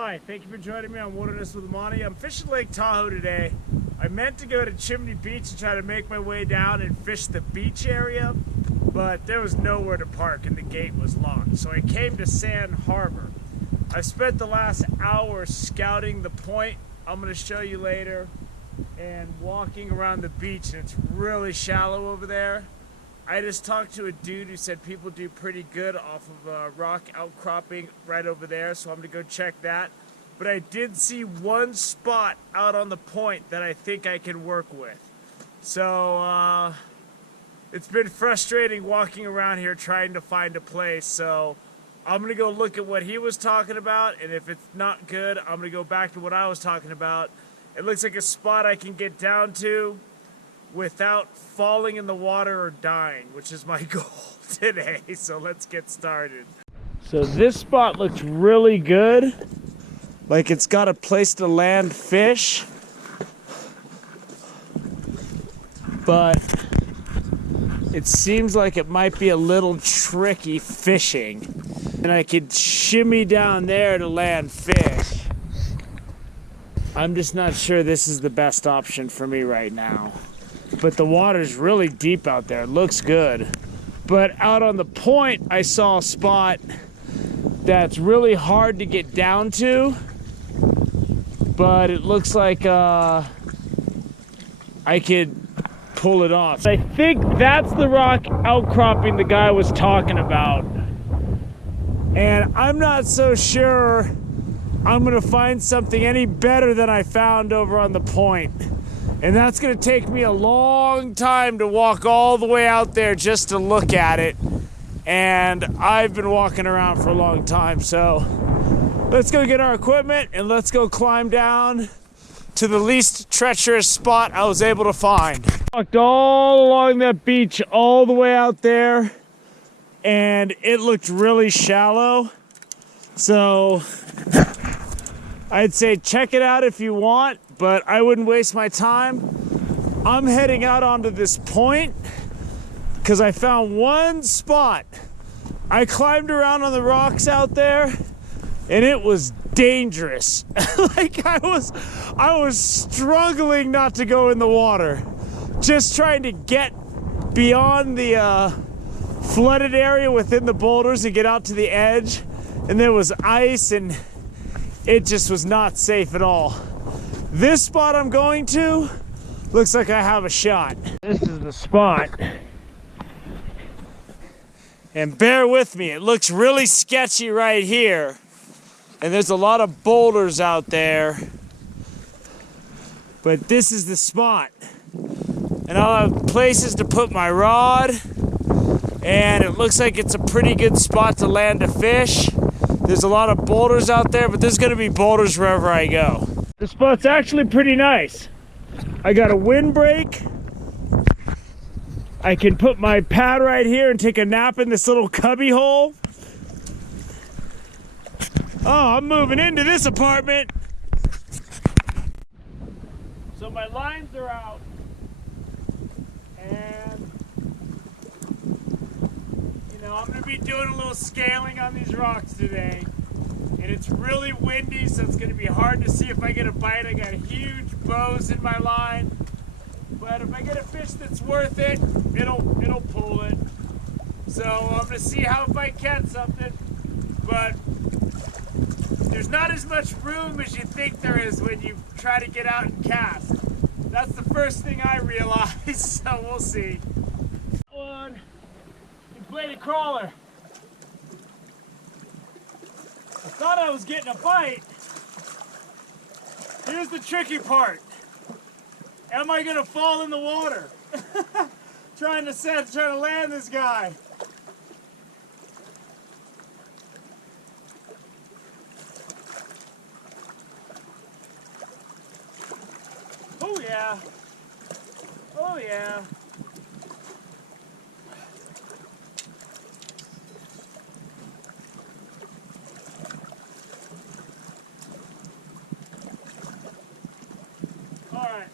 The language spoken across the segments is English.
Hi, thank you for joining me on Wilderness with Monty. I'm fishing Lake Tahoe today. I meant to go to Chimney Beach and try to make my way down and fish the beach area, but there was nowhere to park and the gate was locked. So I came to Sand Harbor. I spent the last hour scouting the point I'm going to show you later and walking around the beach, and it's really shallow over there. I just talked to a dude who said people do pretty good off of a rock outcropping right over there, so I'm gonna go check that. But I did see one spot out on the point that I think I can work with. So it's been frustrating walking around here trying to find a place, so I'm gonna go look at what he was talking about, and if it's not good, I'm gonna go back to what I was talking about. It looks like a spot I can get down to without falling in the water or dying, which is my goal today. So let's get started. So this spot looks really good. Like it's got a place to land fish. But it seems like it might be a little tricky fishing. And I could shimmy down there to land fish. I'm just not sure this is the best option for me right now. But the water's really deep out there. It looks good. But out on the point, I saw a spot that's really hard to get down to. But it looks like I could pull it off. I think that's the rock outcropping the guy was talking about. And I'm not so sure I'm gonna find something any better than I found over on the point. And that's gonna take me a long time to walk all the way out there just to look at it. And I've been walking around for a long time, so let's go get our equipment and let's go climb down to the least treacherous spot I was able to find. Walked all along that beach all the way out there, and it looked really shallow. So I'd say check it out if you want, but I wouldn't waste my time. I'm heading out onto this point because I found one spot. I climbed around on the rocks out there and it was dangerous. Like I was struggling not to go in the water. Just trying to get beyond the flooded area within the boulders and get out to the edge. And there was ice and it just was not safe at all. This spot I'm going to looks like I have a shot. This is the spot. And bear with me, it looks really sketchy right here. And there's a lot of boulders out there. But this is the spot. And I'll have places to put my rod. And it looks like it's a pretty good spot to land a fish. There's a lot of boulders out there, but there's gonna be boulders wherever I go. This spot's actually pretty nice. I got a windbreak. I can put my pad right here and take a nap in this little cubby hole. Oh, I'm moving into this apartment. So my lines are out. And, you know, I'm gonna be doing a little scaling on these rocks today. And it's really windy, so it's gonna be hard to see if I get a bite. I got huge bows in my line. But if I get a fish that's worth it, it'll pull it. So I'm gonna see if I catch something. But there's not as much room as you think there is when you try to get out and cast. That's the first thing I realized, so we'll see. One, bladed crawler. I thought I was getting a bite. Here's the tricky part. Am I gonna fall in the water? trying to land this guy. Oh yeah. Oh yeah. All right.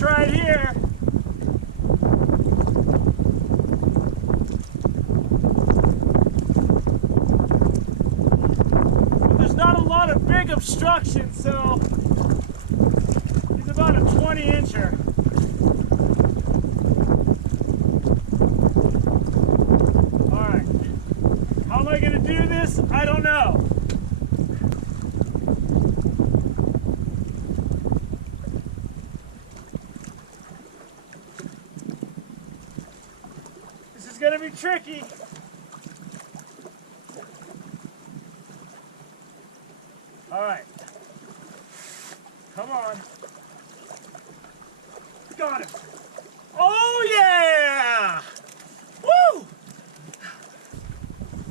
fish right here. But there's not a lot of big obstruction, so he's about a 20-incher. Alright. How am I going to do this? I don't know. This is going to be tricky. Alright. Come on. Got him. Oh yeah! Woo!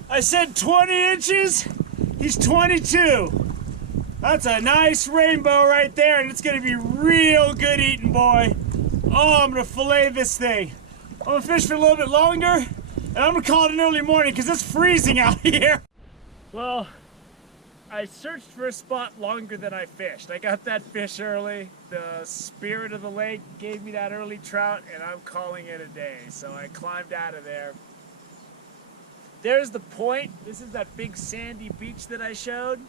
I said 20 inches. He's 22. That's a nice rainbow right there, and it's gonna be real good eating, boy. Oh, I'm gonna fillet this thing. I'm gonna fish for a little bit longer, and I'm gonna call it an early morning because it's freezing out here. Well, I searched for a spot longer than I fished. I got that fish early. The spirit of the lake gave me that early trout, and I'm calling it a day. So I climbed out of there. There's the point. This is that big sandy beach that I showed.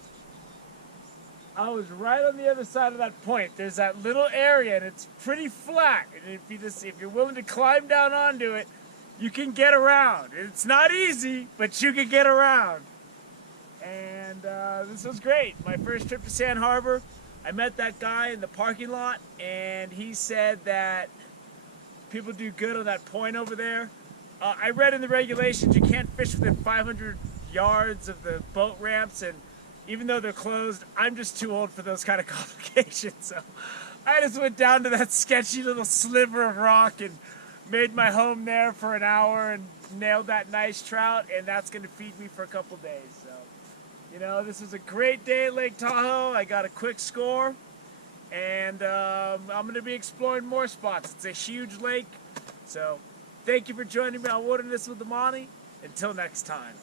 I was right on the other side of that point. There's that little area, and it's pretty flat. And if you're willing to climb down onto it, you can get around. It's not easy, but you can get around. And this was great. My first trip to Sand Harbor. I met that guy in the parking lot, and he said that people do good on that point over there. I read in the regulations you can't fish within 500 yards of the boat ramps, and even though they're closed, I'm just too old for those kind of complications. So I just went down to that sketchy little sliver of rock and made my home there for an hour and nailed that nice trout, and that's going to feed me for a couple days. So, you know, this was a great day at Lake Tahoe. I got a quick score, and I'm going to be exploring more spots. It's a huge lake. So thank you for joining me on Wilderness with Amani. Until next time.